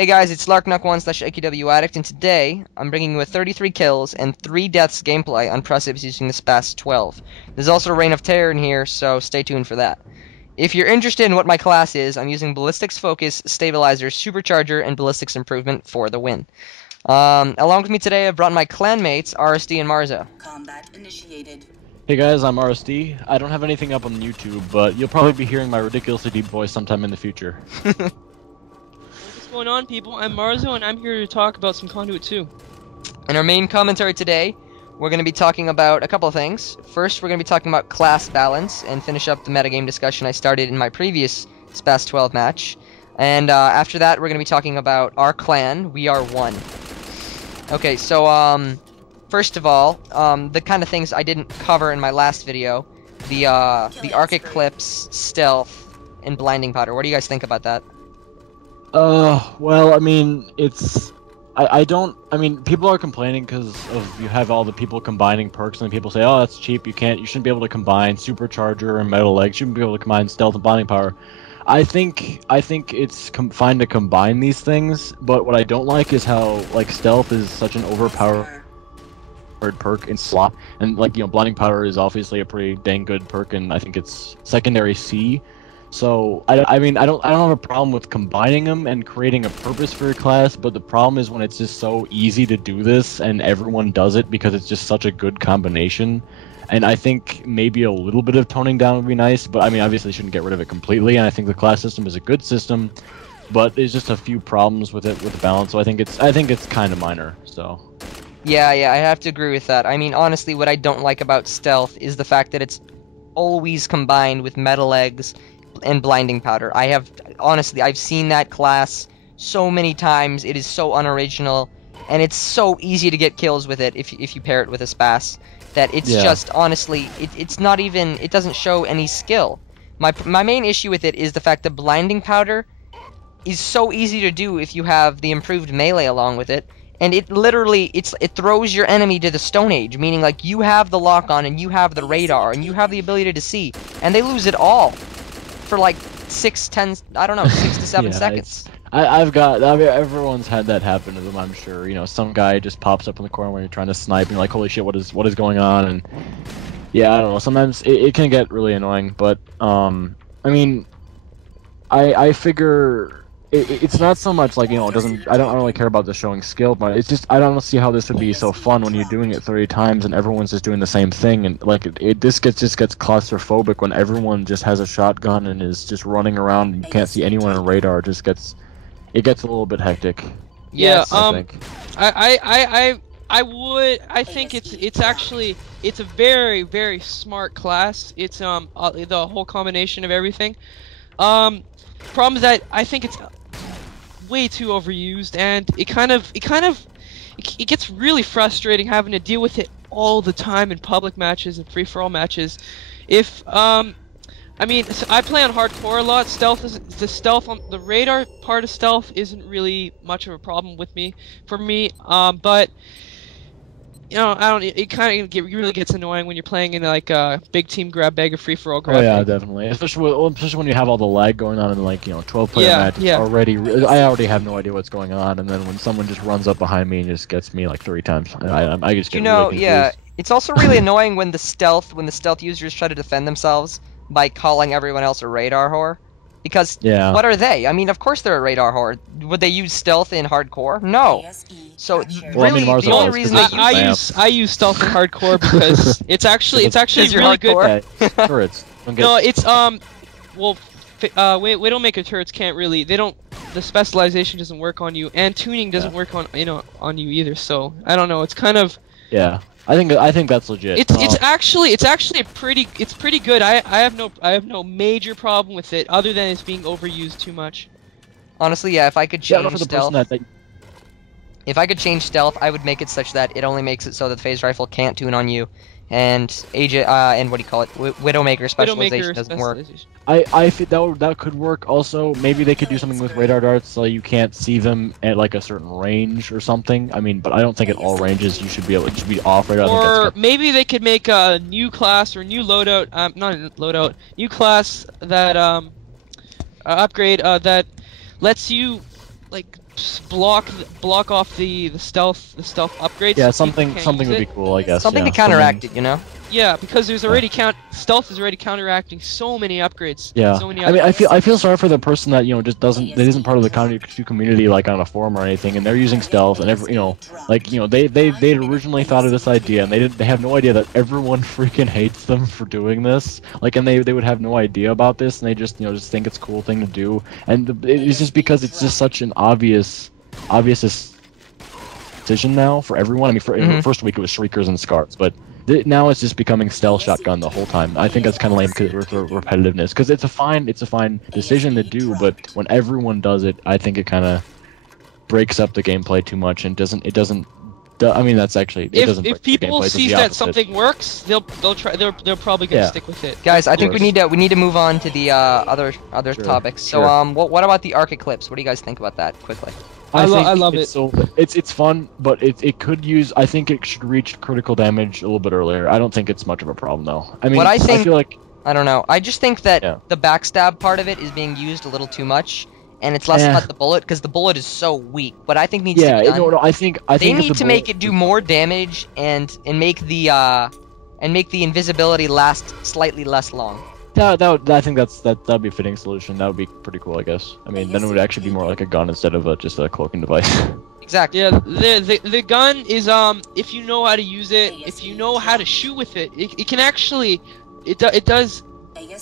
Hey guys, it's Larknok1/AQWAddict, and today I'm bringing you a 33 kills and 3 deaths gameplay on Precipes using the SPAS 12. There's also a Reign of Terror in here, so stay tuned for that. If you're interested in what my class is, I'm using Ballistics Focus, Stabilizer, Supercharger, and Ballistics Improvement for the win. Along with me today, I've brought my clanmates, RSD and Marzo. Combat initiated. Hey guys, I'm RSD. I don't have anything up on YouTube, but you'll probably be hearing my ridiculously deep voice sometime in the future. What's going on, people? I'm Marzo, and I'm here to talk about some Conduit 2. In our main commentary today, we're going to be talking about a couple of things. First, we're going to be talking about class balance and finish up the metagame discussion I started in my previous SPAS 12 match. And after that, we're going to be talking about our clan. We are one. Okay, so first of all, the kind of things I didn't cover in my last video, the Arc Eclipse, Stealth, and Blinding Powder. What do you guys think about that? Well, I mean, I mean, people are complaining because of you have all the people combining perks, and people say, oh, that's cheap, you shouldn't be able to combine Supercharger and Metal Leg, you shouldn't be able to combine Stealth and Blinding Power. I think it's fine to combine these things, but what I don't like is how, like, Stealth is such an overpowered perk in slot, and, like, you know, Blinding Power is obviously a pretty dang good perk, and I think it's secondary C. So I mean, I don't have a problem with combining them and creating a purpose for your class, but the problem is when it's just so easy to do this and everyone does it because it's just such a good combination. And I think maybe a little bit of toning down would be nice, but I mean, obviously shouldn't get rid of it completely, and I think the class system is a good system, but there's just a few problems with it with the balance, so I think it's kind of minor, so. Yeah, I have to agree with that. I mean, honestly, what I don't like about Stealth is the fact that it's always combined with Metal Legs and Blinding Powder. I've seen that class so many times. It is so unoriginal, and it's so easy to get kills with it if you pair it with a SPAS, that it's just, honestly, it's not even, it doesn't show any skill. My main issue with it is the fact that Blinding Powder is so easy to do if you have the improved melee along with it, and it literally, it throws your enemy to the Stone Age, meaning, like, you have the lock on, and you have the radar, and you have the ability to see, and they lose it all for like 6 to 7 seconds. Everyone's had that happen to them, I'm sure. You know, some guy just pops up in the corner when you're trying to snipe, and you're like, holy shit, what is going on? And yeah, I don't know, sometimes it can get really annoying, but I mean, I figure it's not so much like, you know, I don't really care about the showing skill, but it's just, I don't see how this would be so fun when you're doing it 30 times and everyone's just doing the same thing, and like this just gets claustrophobic when everyone just has a shotgun and is just running around and you can't see anyone on radar. It gets a little bit hectic. Yes, I think it's a very, very smart class. It's the whole combination of everything. Problem is that I think it's way too overused, and it gets really frustrating having to deal with it all the time in public matches and free-for-all matches. I mean, so I play on hardcore a lot. The radar part of Stealth isn't really much of a problem for me, but you know, it kind of really gets annoying when you're playing in like a big team grab bag or free for all grab bag. Oh yeah, definitely. Especially when you have all the lag going on in, like, you know, 12-player match. Yeah. I already have no idea what's going on, and then when someone just runs up behind me and just gets me like 3 times, I just get really confused. Yeah, it's also really annoying when the stealth users try to defend themselves by calling everyone else a radar whore. Because, what are they? I mean, of course they're a radar whore. Would they use stealth in hardcore? No. So, really, the only reason I use stealth in hardcore because it's actually really good. Turrets. No, it's, well, Widowmaker turrets can't really, the specialization doesn't work on you, and tuning doesn't work on you either, so, I don't know, it's kind of... Yeah. I think that's legit. It's actually pretty good. I have no major problem with it other than it's being overused too much. Honestly, yeah, if I could change stealth, I would make it such that it only makes it so that the phase rifle can't tune on you, and and what do you call it? Widowmaker specialization doesn't work. I think that could work also. Maybe they could do something with radar darts so you can't see them at like a certain range or something. I mean, but I don't think at all ranges you should be able to be off radar. Or maybe they could make a new class or new loadout, new class that upgrade that lets you like block off the stealth upgrades. Yeah, so people something can't something use would it. be cool, I guess. Something yeah. to counteract it, you know? Yeah, because there's already stealth is already counteracting so many upgrades. Yeah, So many I mean, other I feel sorry for the person that just doesn't that isn't part of the Conduit 2 community like on a forum or anything, and they're using stealth, and they originally thought of this idea, and they have no idea that everyone freaking hates them for doing this, like, and they would have no idea about this, and they just just think it's a cool thing to do, and it's just because it's just such an obvious decision now for everyone. I mean, in the first week it was Shriekers and Scars, but now it's just becoming stealth shotgun the whole time. I think that's kind of lame because of repetitiveness. Because it's a fine decision to do, but when everyone does it, I think it kind of breaks up the gameplay too much and doesn't. I mean, that's actually it doesn't. If people see that something works, they'll probably gonna stick with it. Guys, I think we need to move on to the other topics. So what about the Arc Eclipse? What do you guys think about that quickly? I love it. So it's fun, but it could use. I think it should reach critical damage a little bit earlier. I don't think it's much of a problem though. I mean, I feel like I don't know. I just think that the backstab part of it is being used a little too much, and it's less about the bullet because the bullet is so weak. But I think needs to be done. I think they need to make it do more damage and make the invisibility last slightly less long. I think that'd be a fitting solution. That would be pretty cool, I guess. I mean, then it would actually be more like a gun instead of just a cloaking device. Exactly. Yeah, the gun is if you know how to use it, if you know how to shoot with it, it can actually it does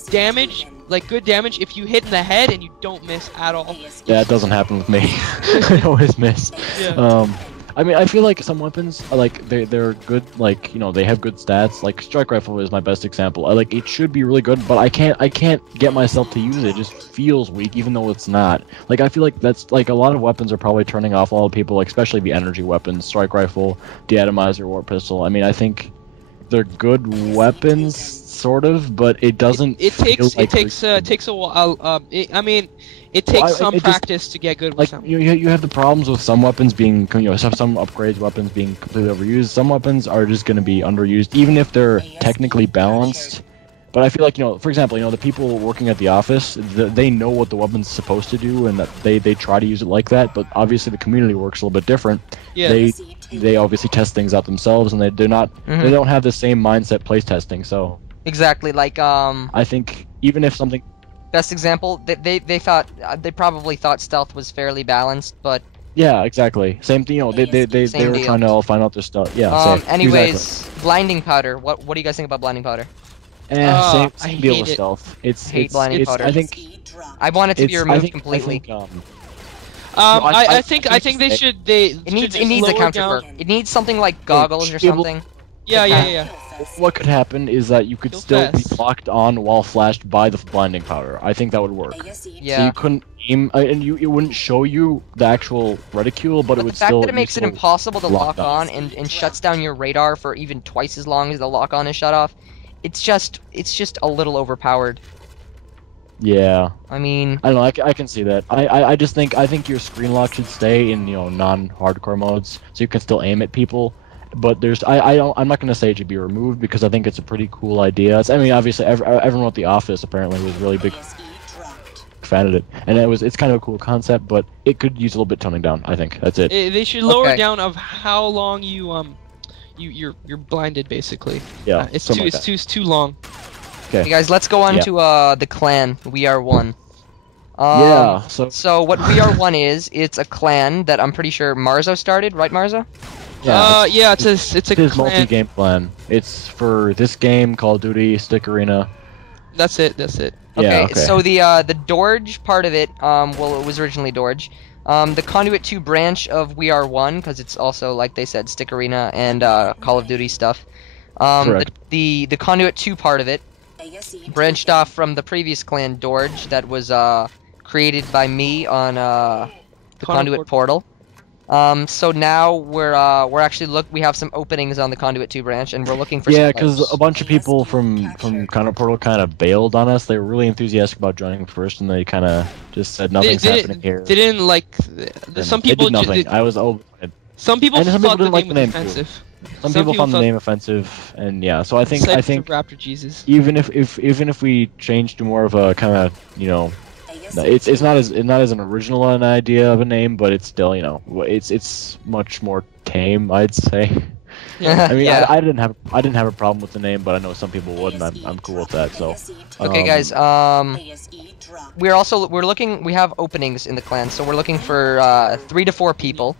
damage, like good damage, if you hit in the head and you don't miss at all. Yeah, it doesn't happen with me. I always miss. Yeah. I mean, I feel like some weapons, like they're good, like they have good stats. Like strike rifle is my best example. It should be really good, but I can't get myself to use it. It just feels weak, even though it's not. Like I feel like that's like a lot of weapons are probably turning off a lot of people, like especially the energy weapons, strike rifle, deatomizer, war pistol. I mean, I think they're good weapons, sort of, but it doesn't. It takes a while. It takes some practice to get good with them. You have the problems with some weapons being, some upgrades weapons being completely overused. Some weapons are just going to be underused, even if they're technically balanced. But I feel like, for example, the people working at the office, they know what the weapon's supposed to do, and that they try to use it like that. But obviously, the community works a little bit different. Yeah. They obviously test things out themselves, and they don't have the same mindset place testing. So exactly, like I think even if something. Best example, they probably thought stealth was fairly balanced, but yeah, exactly. Same thing. They were trying to all find out their stuff. Yeah. Anyways, exactly. blinding powder. What do you guys think about blinding powder? Same deal with stealth. It's blinding powder. I think I want it to be removed completely. I think they should. It needs a counter perk. It needs something like goggles or something. Yeah. What could happen is that you could still be fast. locked on while flashed by the blinding powder. I think that would work. Yeah. So you couldn't aim, and it wouldn't show you the actual reticule, but it would still. The fact that it makes it impossible to lock on and shuts down your radar for even twice as long as the lock on is shut off, it's just a little overpowered. Yeah. I mean, I don't know. I can see that. I think your screen lock should stay in non-hardcore modes, so you can still aim at people. But I'm not gonna say it should be removed because I think it's a pretty cool idea. I mean, obviously, everyone at the office apparently was really big fan of it, and it's kind of a cool concept, but it could use a little bit toning down. I think that's it. They should lower down of how long you're blinded basically. Yeah, it's too long. Okay. Hey guys, let's go on to the clan. We Are One. Yeah. So what We Are One is? It's a clan that I'm pretty sure Marzo started, right, Marzo? Yeah. It's a multi-game plan. It's for this game, Call of Duty, Stick Arena. That's it. Okay. So the Dorge part of it, it was originally Dorge. The Conduit 2 branch of We Are One, because it's also, like they said, Stick Arena and Call of Duty stuff. The Conduit 2 part of it branched off from the previous clan Dorge that was created by me on the Conduit portal. So now we're actually we have some openings on the Conduit 2 branch, and we're looking for because a bunch of people from Conduit portal kind of bailed on us. They were really enthusiastic about joining first, and they kind of just said nothing's happening here. They didn't like. Some people did nothing. I was Some people thought the like name was offensive. Some people found the name offensive, and yeah. So I think Raptor Jesus. even if we change to more of a kind of it's not as an original an idea of a name, but it's still, you know, it's much more tame, I'd say. I mean, Yeah. I didn't have a problem with the name, but I know some people would, and I'm cool with that. So. Okay, guys. We have openings in the clan, so we're looking for 3 to 4 people.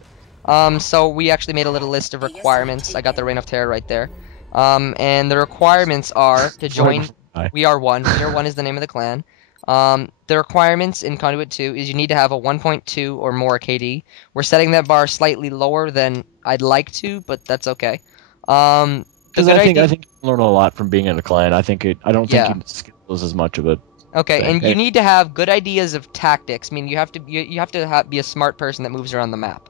So we actually made a little list of requirements. I got the Reign of Terror right there. And the requirements are to join. We are one. We are one is the name of the clan. The requirements in Conduit 2 is you need to have a 1.2 or more KD. We're setting that bar slightly lower than I'd like to, but that's okay. Because I think you learn a lot from being in a clan. I don't think you skills as much of it. Okay, and you need to have good ideas of tactics. I mean, you have to be a smart person that moves around the map.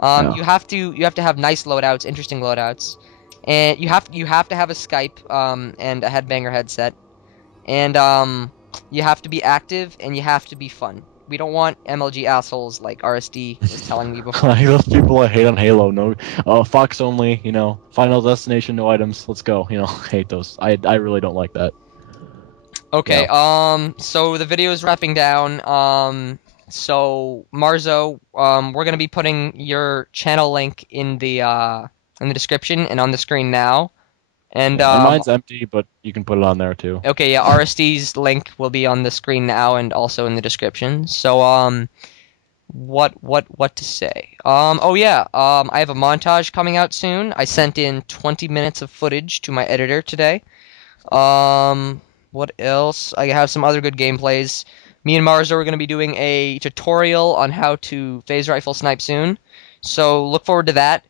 You have to have nice loadouts, interesting loadouts, and you have to have a Skype and a Headbanger headset, and you have to be active and you have to be fun. We don't want MLG assholes like RSD was telling me before. Like those people I hate on Halo. No, Fox only. You know, Final Destination, no items. Let's go. You know, hate those. I really don't like that. Okay. So the video is wrapping down. So Marzo, we're gonna be putting your channel link in the description and on the screen now. And mine's empty, but you can put it on there too. Okay, yeah, RSD's link will be on the screen now and also in the description. So what to say? Oh yeah, I have a montage coming out soon. I sent in 20 minutes of footage to my editor today. What else? I have some other good gameplays. Me and Marzo are going to be doing a tutorial on how to phase rifle snipe soon. So look forward to that.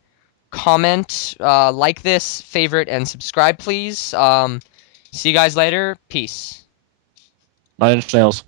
Comment, like this, favorite, and subscribe, please. See you guys later. Peace. 9 Inch Nails.